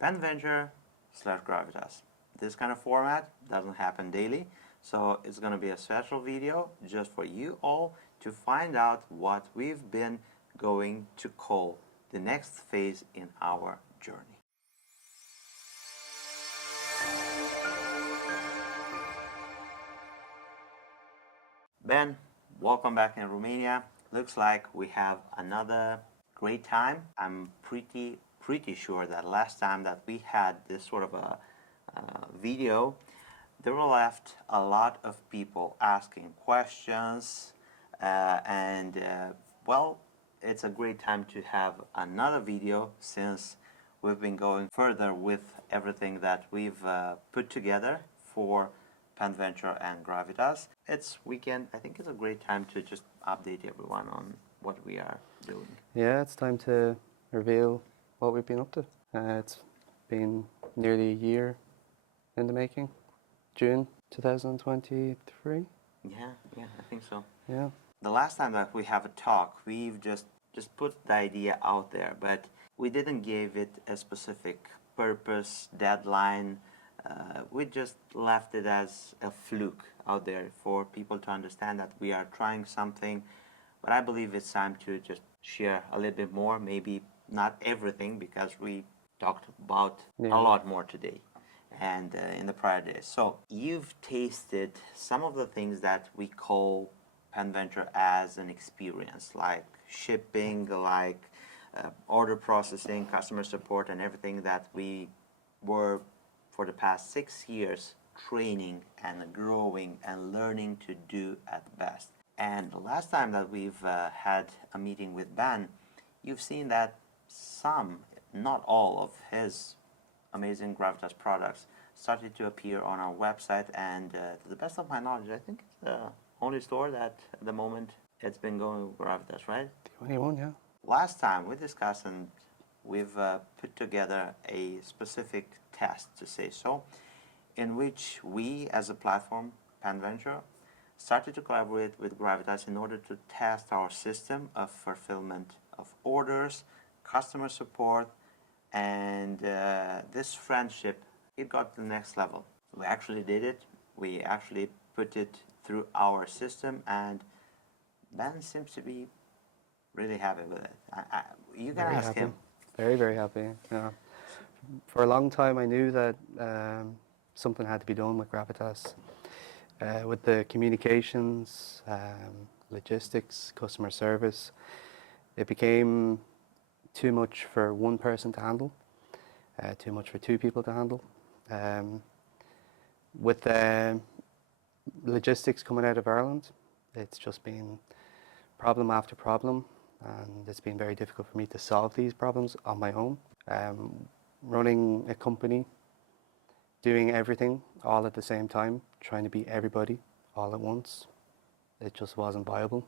PenVenture/Gravitas. This kind of format doesn't happen daily, so it's going to be a special video just for you all to find out what we've been going to call the next phase in our journey. Ben, welcome back in Romania. Looks like we have another great time. I'm pretty sure that last time that we had this sort of a video, there were left a lot of people asking questions, well, it's a great time to have another video since we've been going further with everything that we've put together for PenVenture and Gravitas. It's weekend. I think it's a great time to just update everyone on what we are doing. Yeah, it's time to reveal what we've been up to. It's been nearly a year in the making. June 2023. Yeah, I think so. Yeah. The last time that we have a talk, we've just put the idea out there, but we didn't give it a specific purpose, deadline. We just left it as a fluke out there for people to understand that we are trying something. But I believe it's time to just share a little bit more, maybe not everything, because we talked about a lot more today and in the prior days. So you've tasted some of the things that we call PenVenture as an experience, like shipping, like order processing, customer support, and everything that we were for the past 6 years training and growing and learning to do at best. And the last time that we've had a meeting with Ben, you've seen that some, not all of his amazing Gravitas products started to appear on our website, and to the best of my knowledge, I think it's the only store that at the moment it's been going with Gravitas, right? The only one, yeah. Last time we discussed and we've put together a specific test, to say so, in which we as a platform, PenVenture, started to collaborate with Gravitas in order to test our system of fulfillment of orders, customer support, and this friendship, it got to the next level. We actually did it. We actually put it through our system, and Ben seems to be really happy with it. You can ask him. Very, very happy. Yeah. For a long time, I knew that something had to be done with Gravitas, with the communications, logistics, customer service. It became too much for one person to handle, too much for two people to handle. With logistics coming out of Ireland, it's just been problem after problem, and it's been very difficult for me to solve these problems on my own. Running a company, doing everything all at the same time, trying to be everybody all at once, it just wasn't viable.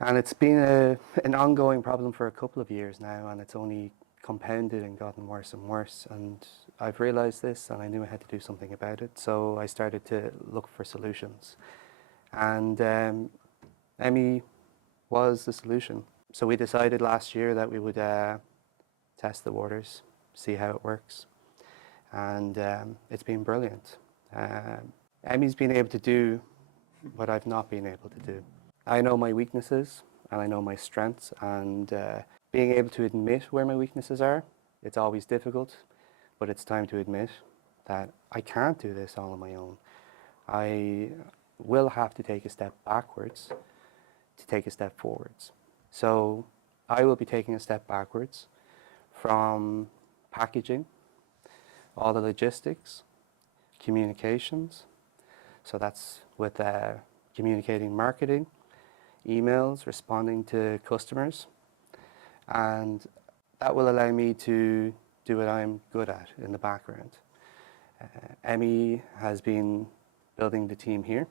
And it's been an ongoing problem for a couple of years now, and it's only compounded and gotten worse and worse. And I've realized this, and I knew I had to do something about it, so I started to look for solutions. And Emmy was the solution. So we decided last year that we would test the waters, see how it works. And it's been brilliant. Emmy's been able to do what I've not been able to do. I know my weaknesses and I know my strengths, and being able to admit where my weaknesses are, it's always difficult, but it's time to admit that I can't do this all on my own. I will have to take a step backwards to take a step forwards. So I will be taking a step backwards from packaging, all the logistics, communications. So that's with communicating marketing, emails, responding to customers. And that will allow me to do what I'm good at in the background. Emmy has been building the team here.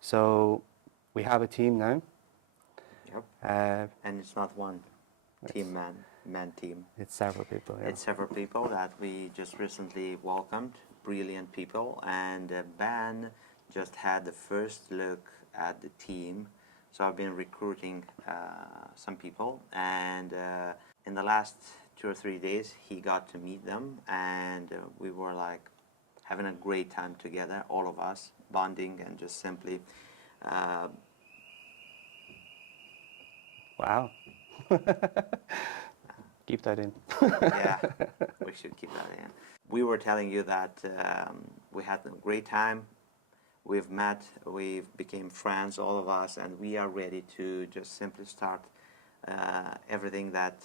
So we have a team now. Yep. And it's not one man team. It's several people. Yeah. It's several people that we just recently welcomed, brilliant people, and Ben just had the first look at the team. So I've been recruiting some people, and in the last 2 or 3 days, he got to meet them, and we were like having a great time together, all of us, bonding and just simply. Uh, Wow. Keep that in. yeah, we should keep that in. We were telling you that we had a great time. We've met, we've became friends, all of us, and we are ready to just simply start everything that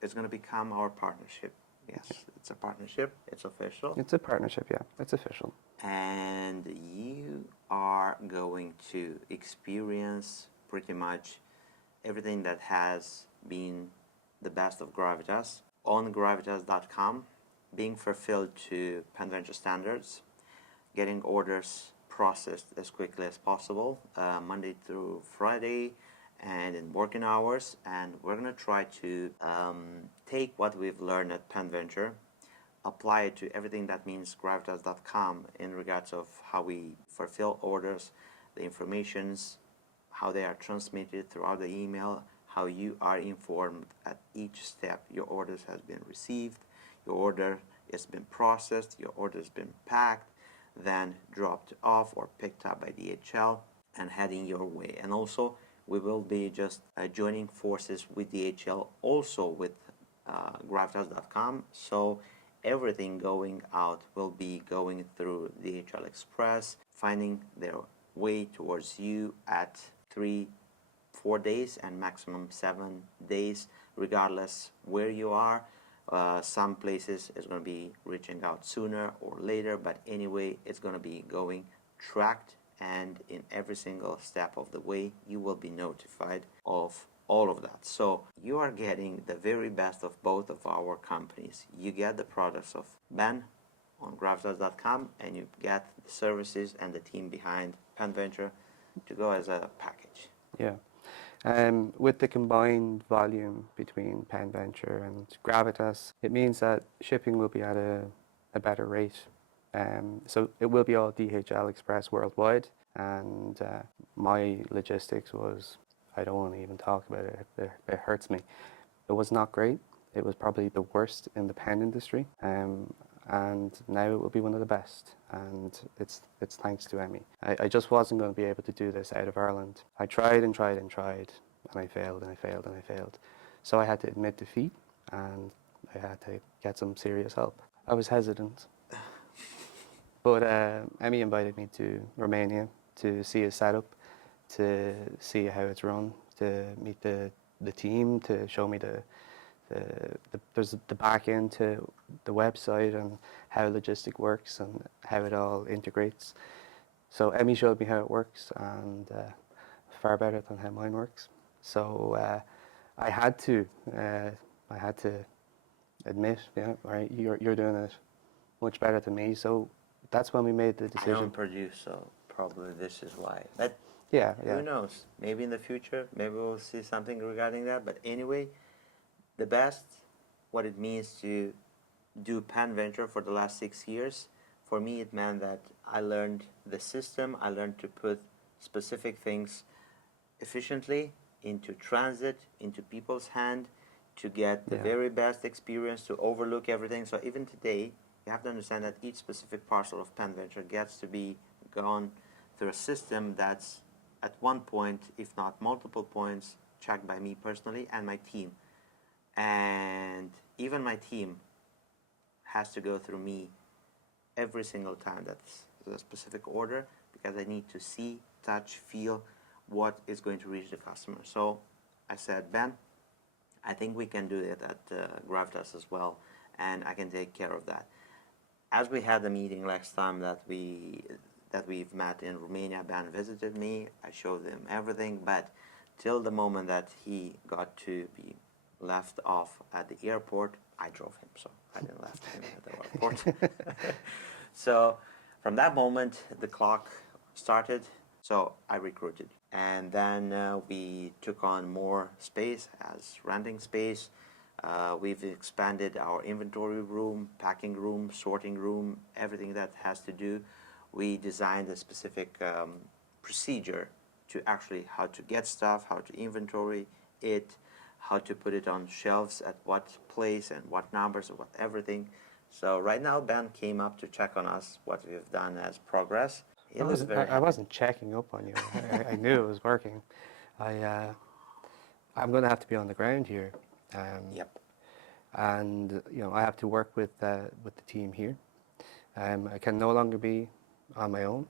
is going to become our partnership. Yes, it's a partnership. It's official. It's a partnership, yeah. It's official. And you are going to experience pretty much everything that has been the best of Gravitas on gravitas.com, being fulfilled to PenVenture standards, getting orders processed as quickly as possible, Monday through Friday, and in working hours. And we're going to try to take what we've learned at PenVenture, apply it to everything that means gravitas.com in regards of how we fulfill orders, the informations, how they are transmitted throughout the email, how you are informed at each step your orders has been received, your order has been processed, your order has been packed, then dropped off or picked up by DHL and heading your way. And also we will be just joining forces with DHL, also with gravitas.com, so everything going out will be going through DHL Express, finding their way towards you at 3-4 days and maximum 7 days, regardless where you are. Some places it's going to be reaching out sooner or later, but anyway, it's going to be going tracked, and in every single step of the way you will be notified of all of that. So you are getting the very best of both of our companies. You get the products of Ben on gravitas.com, and you get the services and the team behind PenVenture to go as a package. Yeah. With the combined volume between PenVenture and Gravitas, it means that shipping will be at a better rate. So it will be all DHL Express worldwide, and my logistics was, I don't want to even talk about it, it hurts me. It was not great. It was probably the worst in the pen industry, and now it will be one of the best, and it's thanks to Emmy. I just wasn't going to be able to do this out of Ireland. I tried and tried and tried, and I failed and I failed and I failed. So I had to admit defeat, and I had to get some serious help. I was hesitant, but Emmy invited me to Romania to see his setup, to see how it's run, to meet the team, to show me there's the back end to the website and how logistic works and how it all integrates. So Emmy showed me how it works, and far better than how mine works. So I had to admit, yeah, all right, you're doing it much better than me. So that's when we made the I decision. don't produce, so probably this is why. But Yeah. who knows? Maybe in the future, maybe we'll see something regarding that. But anyway, the best, what it means to do PenVenture for the last 6 years, for me it meant that I learned the system, I learned to put specific things efficiently into transit, into people's hand, to get the very best experience, to overlook everything. So even today, you have to understand that each specific parcel of PenVenture gets to be gone through a system that's at one point, if not multiple points, checked by me personally and my team. And even my team has to go through me every single time that's a specific order, because I need to see, touch, feel what is going to reach the customer. So I said, Ben, I think we can do it at Gravitas as well, and I can take care of that. As we had the meeting last time that we've met in Romania, Ben visited me, I showed him everything, but till the moment that he got to be left off at the airport, I drove him, so I didn't left him at the airport. So from that moment, the clock started, so I recruited. And then we took on more space as renting space. We've expanded our inventory room, packing room, sorting room, everything that has to do. We designed a specific procedure to actually how to get stuff, how to inventory it, how to put it on shelves at what place and what numbers and what everything. So right now Ben came up to check on us what we've done as progress. He was very I happy. wasn't checking up on you. I knew it was working. I'm going to have to be on the ground here, Yep. and I have to work with the team here. I can no longer be on my own,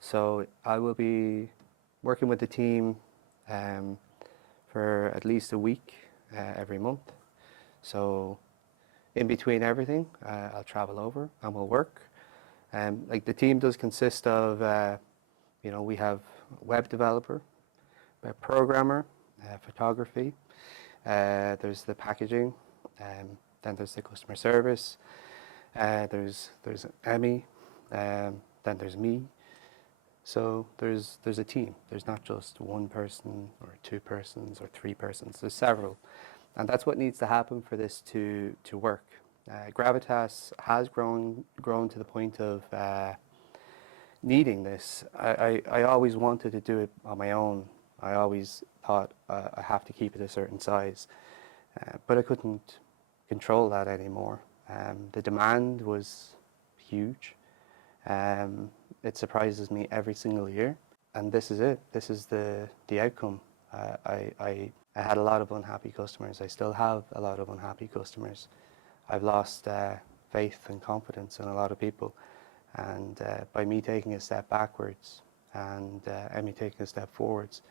so I will be working with the team for at least a week every month. So in between everything, I'll travel over and we'll work. Like the team does consist of, we have web developer, a programmer, photography. There's the packaging, then there's the customer service. There's Emmy, then there's me. So there's a team. There's not just one person or two persons or three persons. There's several, and that's what needs to happen for this to work. Gravitas has grown to the point of needing this. I always wanted to do it on my own. I always thought I have to keep it a certain size, but I couldn't control that anymore. The demand was huge. It surprises me every single year, and this is it. This is the outcome. I had a lot of unhappy customers. I still have a lot of unhappy customers. I've lost faith and confidence in a lot of people, and by me taking a step backwards and Emmy taking a step forwards,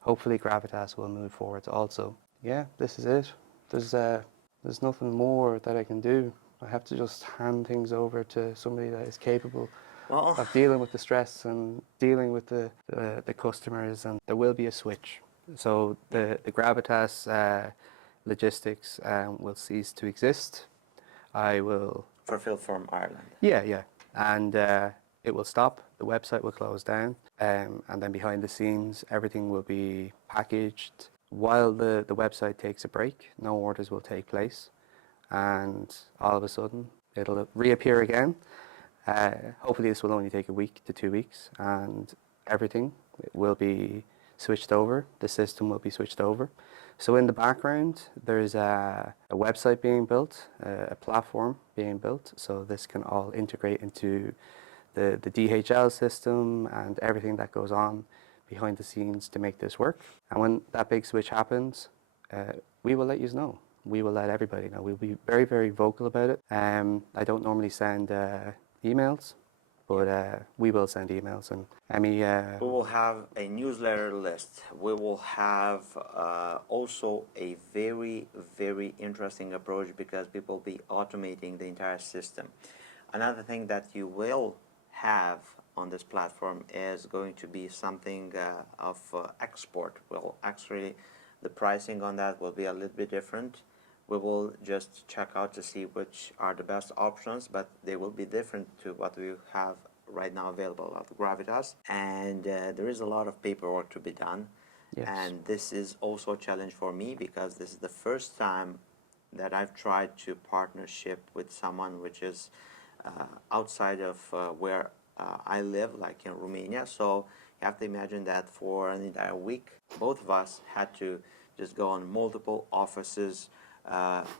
hopefully Gravitas will move forwards also. Yeah, this is it. There's nothing more that I can do. I have to just hand things over to somebody that is capable Well, of dealing with the stress and dealing with the customers, and there will be a switch. So the Gravitas logistics will cease to exist. I will fulfilled from Ireland. yeah, and it will stop. The website will close down, and then behind the scenes, everything will be packaged. While the website takes a break, no orders will take place, and all of a sudden it'll reappear again. Hopefully this will only take a week to 2 weeks, and everything will be switched over. The system will be switched over. So in the background, there's a website being built, a platform being built, so this can all integrate into the DHL system and everything that goes on behind the scenes to make this work. And when that big switch happens, we will let you know. We will let everybody know. We'll be very, very vocal about it. I don't normally send emails, but we will send emails. And Emmy, We will have a newsletter list. We will have also a very, very interesting approach because people will be automating the entire system. Another thing that you will have on this platform is going to be something of export. Well, actually, the pricing on that will be a little bit different. We will just check out to see which are the best options, but they will be different to what we have right now available at Gravitas. And there is a lot of paperwork to be done. yes. And this is also a challenge for me because this is the first time that I've tried to partnership with someone which is outside of where I live, like in Romania. So you have to imagine that for an entire week, both of us had to just go on multiple offices,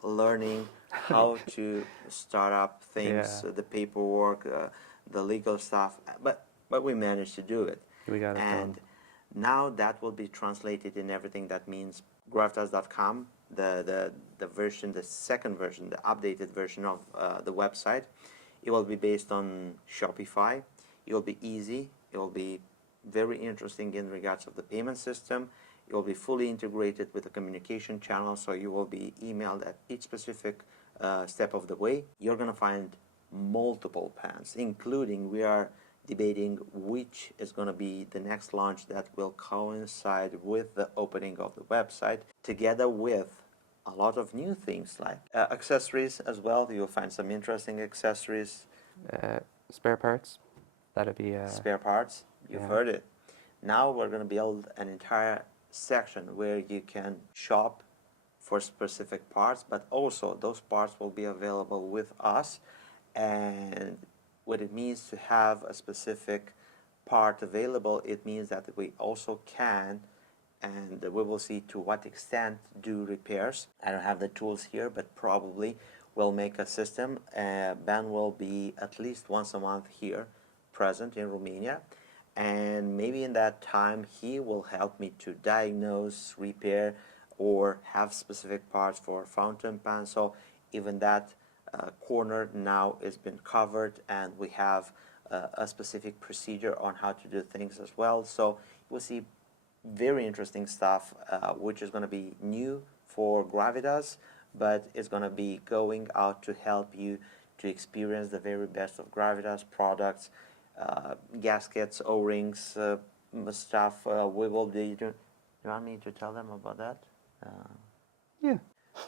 learning how to start up things, Yeah. the paperwork, the legal stuff. But we managed to do it. We got it And done. now that will be translated in everything. That means gravitas.com, the version, the second version, the updated version of the website. It will be based on Shopify. It will be easy. It will be very interesting in regards of the payment system. It will be fully integrated with the communication channel, so you will be emailed at each specific step of the way. You're going to find multiple plans, including we are debating which is going to be the next launch that will coincide with the opening of the website, together with a lot of new things like accessories as well. You'll find some interesting accessories. Spare parts. That'd be Spare parts. You've yeah. heard it. Now we're going to build an entire section where you can shop for specific parts, but also those parts will be available with us. And what it means to have a specific part available, it means that we also can and we will see to what extent do repairs. I don't have the tools here, but probably we'll make a system. Ben will be at least once a month here, present in Romania, and maybe in that time he will help me to diagnose, repair, or have specific parts for fountain pen. So even that corner now has been covered, and we have a specific procedure on how to do things as well. So we'll see very interesting stuff, which is going to be new for Gravitas, but it's going to be going out to help you to experience the very best of Gravitas products, gaskets, O-rings, stuff. We will be. Do you want me to tell them about that? Yeah.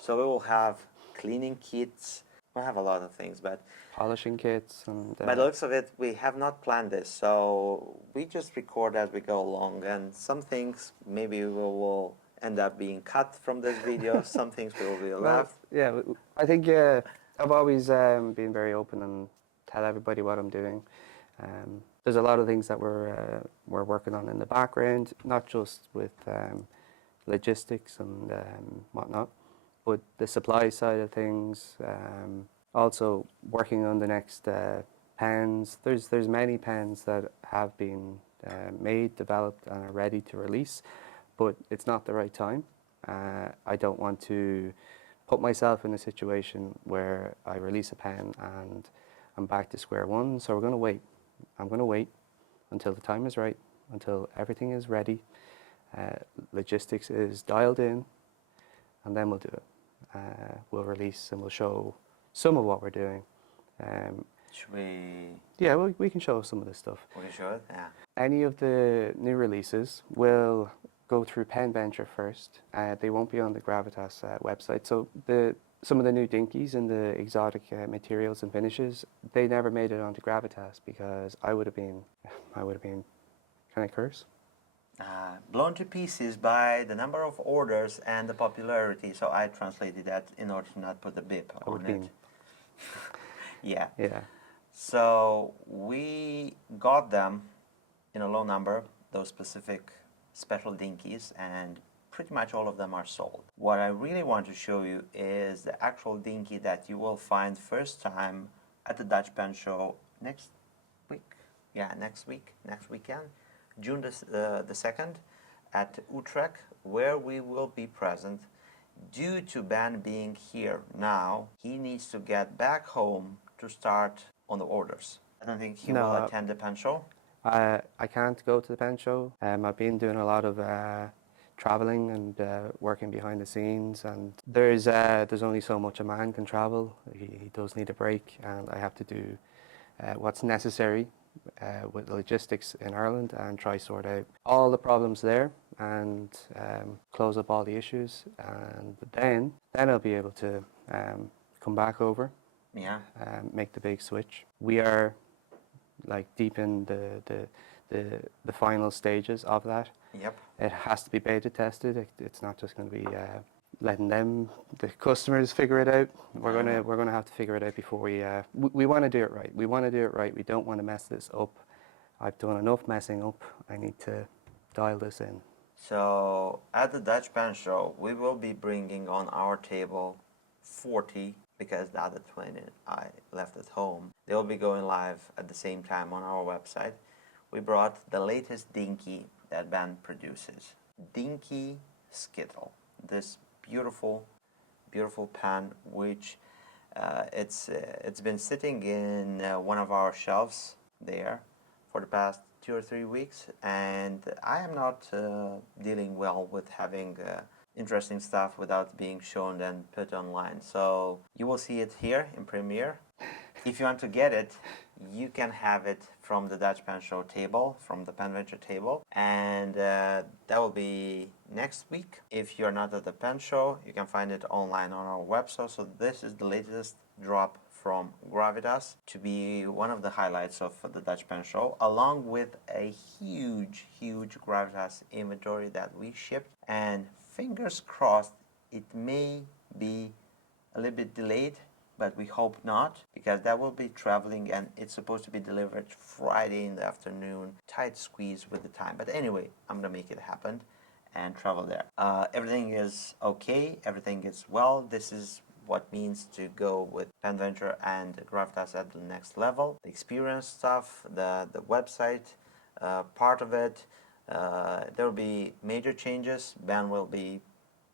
So we will have cleaning kits. We'll have a lot of things, but Polishing kits and. by the looks of it, we have not planned this, so we just record as we go along, and some things maybe will end up being cut from this video, some things will be left. Yeah, I think I've always been very open and tell everybody what I'm doing. There's a lot of things that we're working on in the background, not just with logistics and whatnot, but the supply side of things. Also working on the next pens. There's many pens that have been made, developed, and are ready to release, but it's not the right time. I don't want to put myself in a situation where I release a pen and I'm back to square one. So we're going to wait. I'm going to wait until the time is right, until everything is ready, logistics is dialed in, and then we'll do it. We'll release and we'll show some of what we're doing. Should we? Yeah, we can show some of this stuff. We can show it. Yeah. Any of the new releases will go through Pen Venture first. They won't be on the Gravitas website. So some of the new dinkies and the exotic materials and finishes, they never made it onto Gravitas because I would have been, can I curse? Blown to pieces by the number of orders and the popularity. So I translated that in order to not put the bip on it. Yeah. Yeah. So we got them in a low number, those specific special dinkies, and pretty much all of them are sold. What I really want to show you is the actual dinky that you will find first time at the Dutch Pen Show next week. Yeah, next weekend, June the 2nd at Utrecht, where we will be present. Due to Ben being here now, he needs to get back home to start on the orders. I don't think he will attend the pen show. I can't go to the pen show. I've been doing a lot of traveling and working behind the scenes, and there's only so much a man can travel. He does need a break, and I have to do what's necessary with logistics in Ireland and try sort out all the problems there and close up all the issues, and then I'll be able to come back over. Yeah. Make the big switch. We are like deep in the final stages of that. Yep. It has to be beta tested. It's not just going to be letting the customers figure it out. We're gonna have to figure it out before we want to do it right. We want to do it right. We don't want to mess this up. I've done enough messing up. I need to dial this in. So at the Dutch Pen Show, we will be bringing on our table 40, because the other 20 I left at home. They will be going live at the same time on our website. We brought the latest dinky that Ben produces. Dinky Skittle. This beautiful, beautiful pen, which it's been sitting in one of our shelves there for the past 2 or 3 weeks, and I am not dealing well with having interesting stuff without being shown and put online. So you will see it here in Premiere. If you want to get it, you can have it from the Dutch Pen Show table, from the Pen Venture table, and that will be next week. If you're not at the Pen Show, you can find it online on our website. So this is the latest drop from Gravitas to be one of the highlights of the Dutch Pen Show, along with a huge Gravitas inventory that we shipped, and fingers crossed it may be a little bit delayed, but we hope not, because that will be traveling and it's supposed to be delivered Friday in the afternoon. Tight squeeze with the time, but anyway, I'm gonna make it happen. and travel there. Everything is okay, everything is well. This is what means to go with PenVenture and Gravitas at the next level. The experience stuff, the website part of it, there will be major changes. Ben will be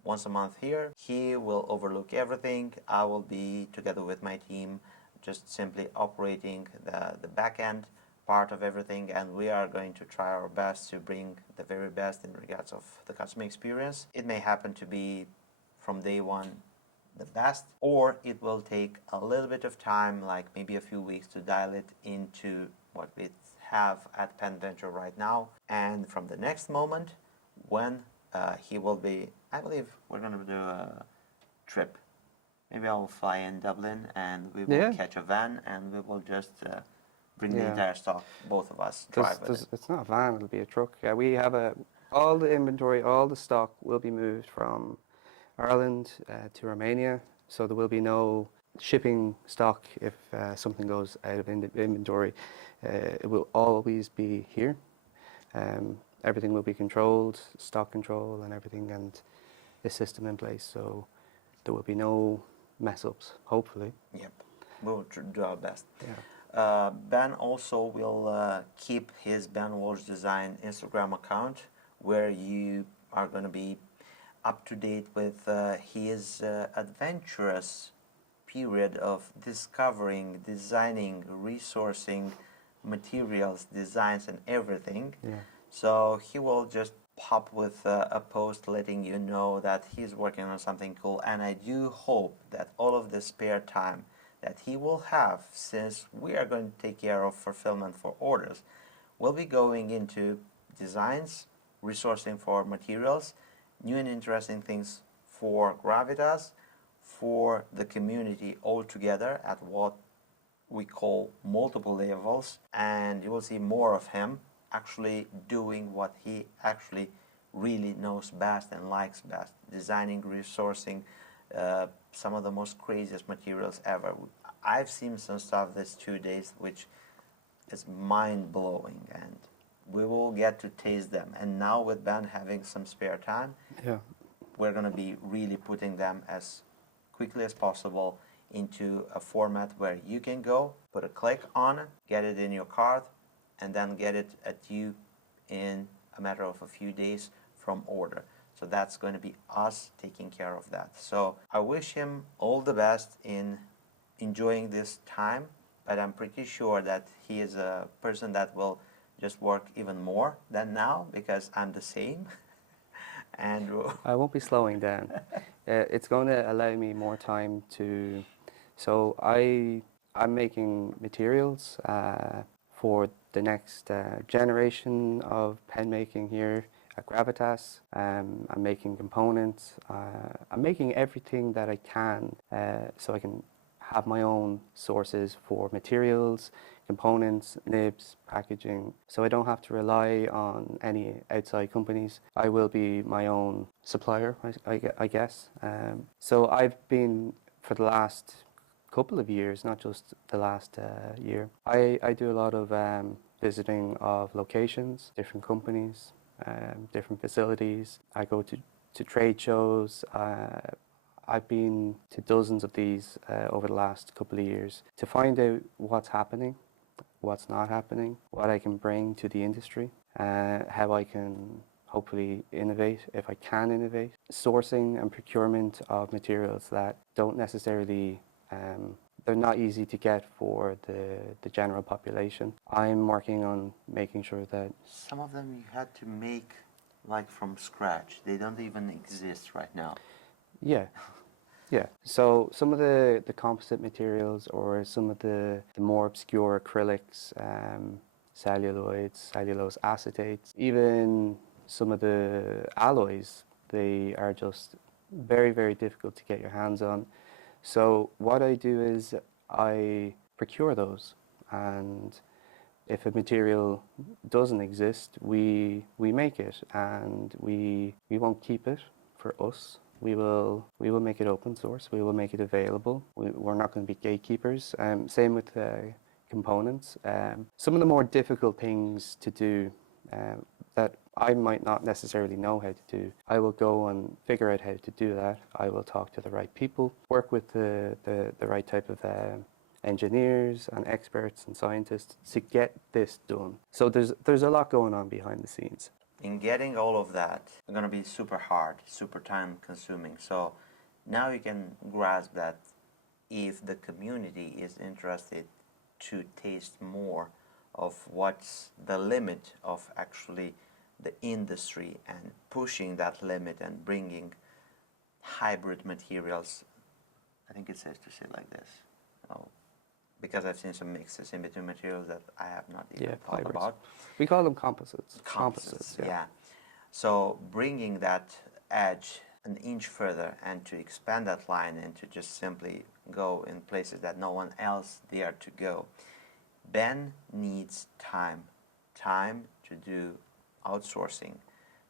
once a month here. He will overlook everything. I will be together with my team just simply operating the back end part of everything, and we are going to try our best to bring the very best in regards of the customer experience. It may happen to be from day one the best, or it will take a little bit of time, like maybe a few weeks, to dial it into what we have at PenVenture right now. And from the next moment, when he will be, I believe we're going to do a trip. Maybe I'll fly in Dublin and we will catch a van and we will just bring the entire stock, both of us, drive with it. It's not a van, it'll be a truck. We have all the inventory, all the stock will be moved from Ireland to Romania, so there will be no shipping stock if something goes out of inventory. It will always be here. Everything will be controlled, stock control and everything, and a system in place, so there will be no mess ups, hopefully. Yep, we'll do our best. Yeah. Ben also will keep his Ben Walsh Design Instagram account, where you are going to be up to date with his adventurous period of discovering, designing, resourcing materials, designs, and everything. Yeah. So he will just pop with a post letting you know that he's working on something cool, and I do hope that all of the spare time that he will have, since we are going to take care of fulfillment for orders, will be going into designs, resourcing for materials, new and interesting things for Gravitas, for the community altogether at what we call multiple levels, and you will see more of him actually doing what he actually really knows best and likes best, designing, resourcing some of the most craziest materials ever. I've seen some stuff this 2 days which is mind-blowing, and we will get to taste them. And now with Ben having some spare time, we're going to be really putting them as quickly as possible into a format where you can go, put a click on it, get it in your cart, and then get it at you in a matter of a few days from order. So that's going to be us taking care of that. So I wish him all the best in enjoying this time, but I'm pretty sure that he is a person that will just work even more than now, because I'm the same. And I won't be slowing down. It's going to allow me more time to... So I'm making materials for the next generation of pen making here at Gravitas. I'm making components. I'm making everything that I can so I can have my own sources for materials, components, nibs, packaging, so I don't have to rely on any outside companies. I will be my own supplier, I guess. So I've been, for the last couple of years, not just the last year, I do a lot of visiting of locations, different companies, different facilities. I go to trade shows. I've been to dozens of these over the last couple of years to find out what's happening, what's not happening, what I can bring to the industry, how I can hopefully innovate, if I can innovate. Sourcing and procurement of materials that don't necessarily, they're not easy to get for the general population. I'm working on making sure that... Some of them you had to make like from scratch. They don't even exist right now. Yeah. Yeah, so some of the composite materials, or some of the more obscure acrylics, celluloids, cellulose acetates, even some of the alloys, they are just very, very difficult to get your hands on. So what I do is I procure those, and if a material doesn't exist, we make it, and we won't keep it for us. We will make it open source. We will make it available. We're not going to be gatekeepers. Same with components. Some of the more difficult things to do that I might not necessarily know how to do. I will go and figure out how to do that. I will talk to the right people, work with the right type of engineers and experts and scientists to get this done. So there's a lot going on behind the scenes. In getting all of that, it's going to be super hard, super time consuming. So now you can grasp that if the community is interested to taste more of what's the limit of actually the industry and pushing that limit and bringing hybrid materials, I think it's safe to say like this, because I've seen some mixes in between materials that I have not even thought hybrids. about. We call them composites. Composites, yeah. So bringing that edge an inch further and to expand that line and to just simply go in places that no one else dared to go. Ben needs time to do outsourcing,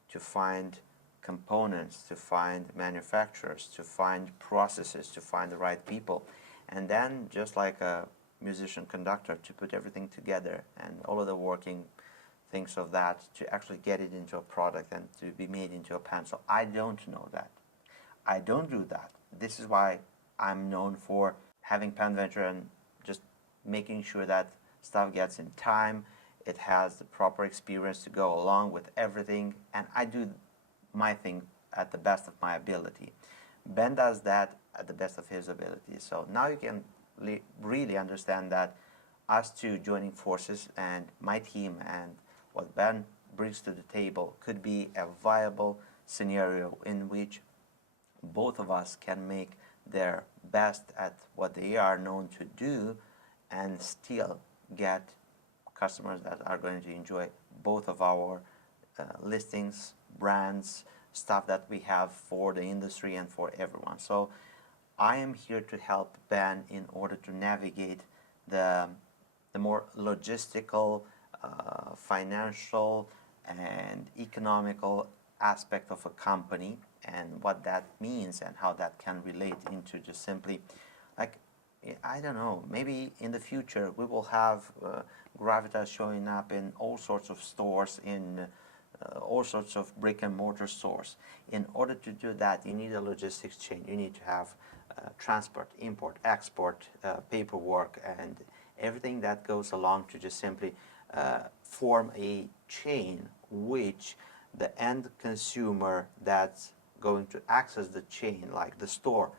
to find components, to find manufacturers, to find processes, to find the right people, and then just like a musician conductor, to put everything together and all of the working things of that to actually get it into a product and to be made into a pen. So I don't know that. I don't do that. This is why I'm known for having Pen Venture and just making sure that stuff gets in time, it has the proper experience to go along with everything, and I do my thing at the best of my ability. Ben does that at the best of his ability. So now you can really understand that us two joining forces and my team and what Ben brings to the table could be a viable scenario in which both of us can make their best at what they are known to do and still get customers that are going to enjoy both of our listings, brands, stuff that we have for the industry and for everyone. So I am here to help Ben in order to navigate the more logistical, financial, and economical aspect of a company and what that means and how that can relate into just simply, like, I don't know, maybe in the future we will have Gravitas showing up in all sorts of stores, in all sorts of brick and mortar stores. In order to do that, you need a logistics chain. You need to have transport, import, export, paperwork, and everything that goes along to just simply form a chain which the end consumer that's going to access the chain, like the store,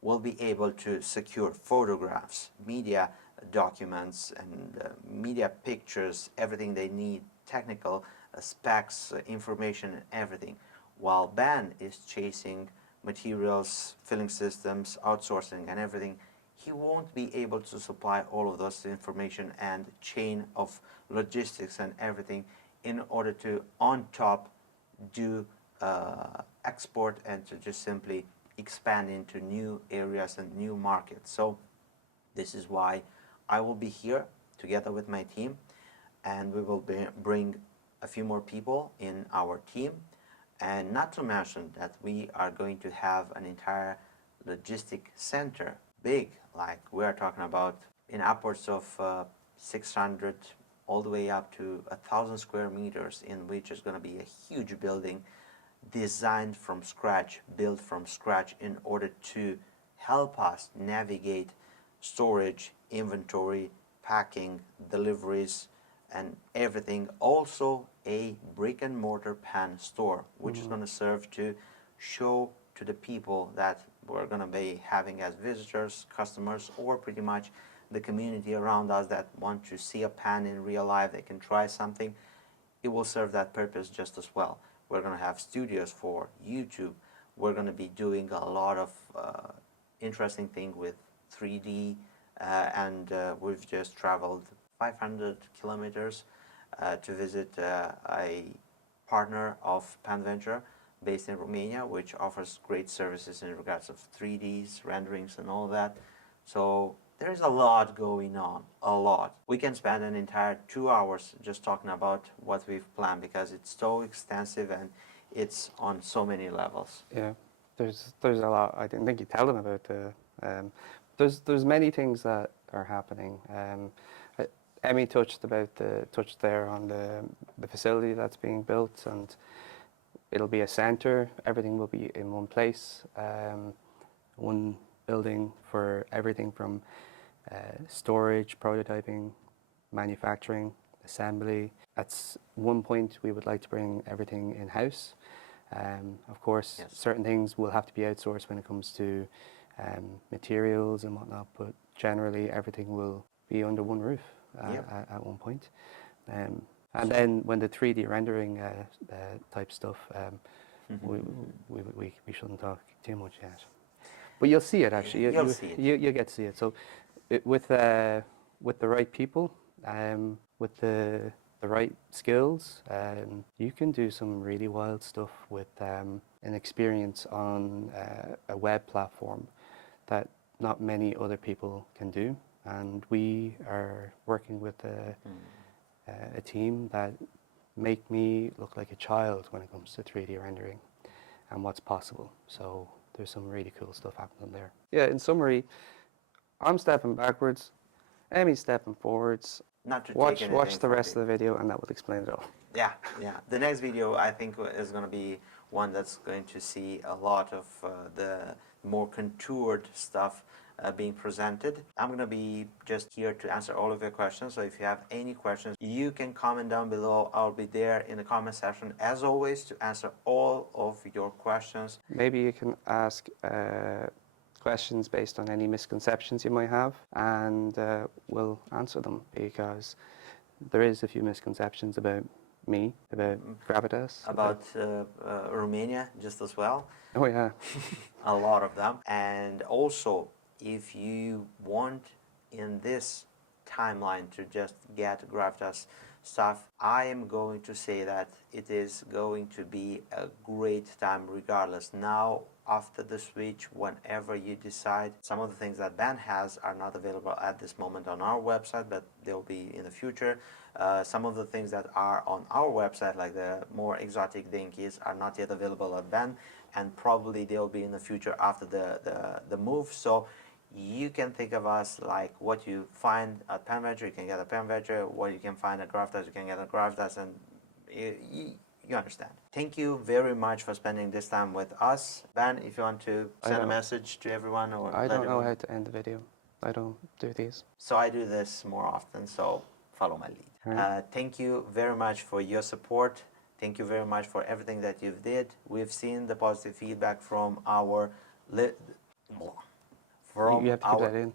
will be able to secure photographs, media documents, and media pictures, everything they need, technical specs, information, and everything. While Ben is chasing materials, filling systems, outsourcing, and everything, he won't be able to supply all of those information and chain of logistics and everything in order to, on top, do export and to just simply expand into new areas and new markets. So this is why I will be here together with my team, and we will bring a few more people in our team, and not to mention that we are going to have an entire logistic center, big, like we are talking about in upwards of 600 all the way up to 1,000 square meters, in which is going to be a huge building designed from scratch, built from scratch, in order to help us navigate storage, inventory, packing, deliveries, and everything. Also a brick and mortar pen store, which is going to serve to show to the people that we're going to be having as visitors, customers, or pretty much the community around us that want to see a pen in real life, they can try something. It will serve that purpose just as well. We're going to have studios for YouTube. We're going to be doing a lot of interesting things with 3D, and we've just traveled 500 kilometers to visit a partner of Pen Venture based in Romania, which offers great services in regards of 3Ds, renderings, and all that. So there's a lot going on, a lot. We can spend an entire 2 hours just talking about what we've planned because it's so extensive and it's on so many levels. Yeah, there's a lot. I didn't think you tell them about the. There's many things that are happening. Emmy touched there on the facility that's being built, and it'll be a centre. Everything will be in one place, one building for everything from storage, prototyping, manufacturing, assembly. At one point, we would like to bring everything in-house. Of course, Yes. certain things will have to be outsourced when it comes to materials and whatnot, but generally everything will be under one roof at one point. And then when the 3D rendering type stuff, we shouldn't talk too much yet. But you'll see it actually. You'll see it. You get to see it. So with the right people, with the right skills, you can do some really wild stuff with an experience on a web platform that not many other people can do. And we are working with a team that make me look like a child when it comes to 3D rendering and what's possible. So there's some really cool stuff happening there. Yeah, in summary, I'm stepping backwards, Emmy's stepping forwards. Not to Watch take the anything rest from of the video and that will explain it all. Yeah, yeah. The next video I think is going to be one that's going to see a lot of the more contoured stuff being presented. I'm going to be just here to answer all of your questions. So if you have any questions, you can comment down below. I'll be there in the comment section as always to answer all of your questions. Maybe you can ask questions based on any misconceptions you might have, and we'll answer them, because there is a few misconceptions about me, about Gravitas. About Romania just as well. Oh yeah. A lot of them. And also, if you want in this timeline to just get Gravitas stuff, I am going to say that it is going to be a great time regardless. Now, after the switch, whenever you decide, some of the things that Ben has are not available at this moment on our website, but they'll be in the future. Some of the things that are on our website, like the more exotic dinkies, are not yet available at Ben, and probably they'll be in the future after the move. So you can think of us like what you find at PenVenture, you can get at PenVenture. What you can find at Gravitas, you can get at Gravitas, and you understand. Thank you very much for spending this time with us. Ben, if you want to send a message to everyone, or I don't know how to end the video. I don't do these. So I do this more often, so follow my lead. Right. Thank you very much for your support. Thank you very much for everything that you've did. We've seen the positive feedback from our You have to keep that in.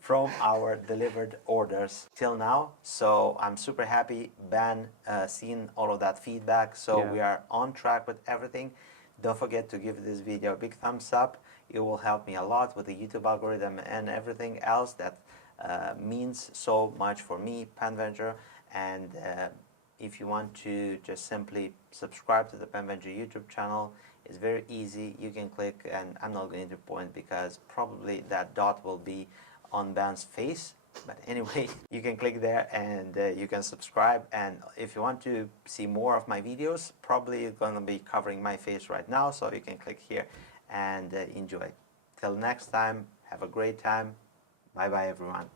from our delivered orders till now. So I'm super happy Ben seen all of that feedback. So Yeah. we are on track with everything. Don't forget to give this video a big thumbs up. It will help me a lot with the YouTube algorithm and everything else that means so much for me, PenVenture. And if you want to just simply subscribe to the PenVenture YouTube channel, it's very easy. You can click, and I'm not going to point because probably that dot will be on Ben's face. But anyway, you can click there and you can subscribe. And if you want to see more of my videos, probably it's going to be covering my face right now. So you can click here and enjoy. Till next time, have a great time. Bye bye, everyone.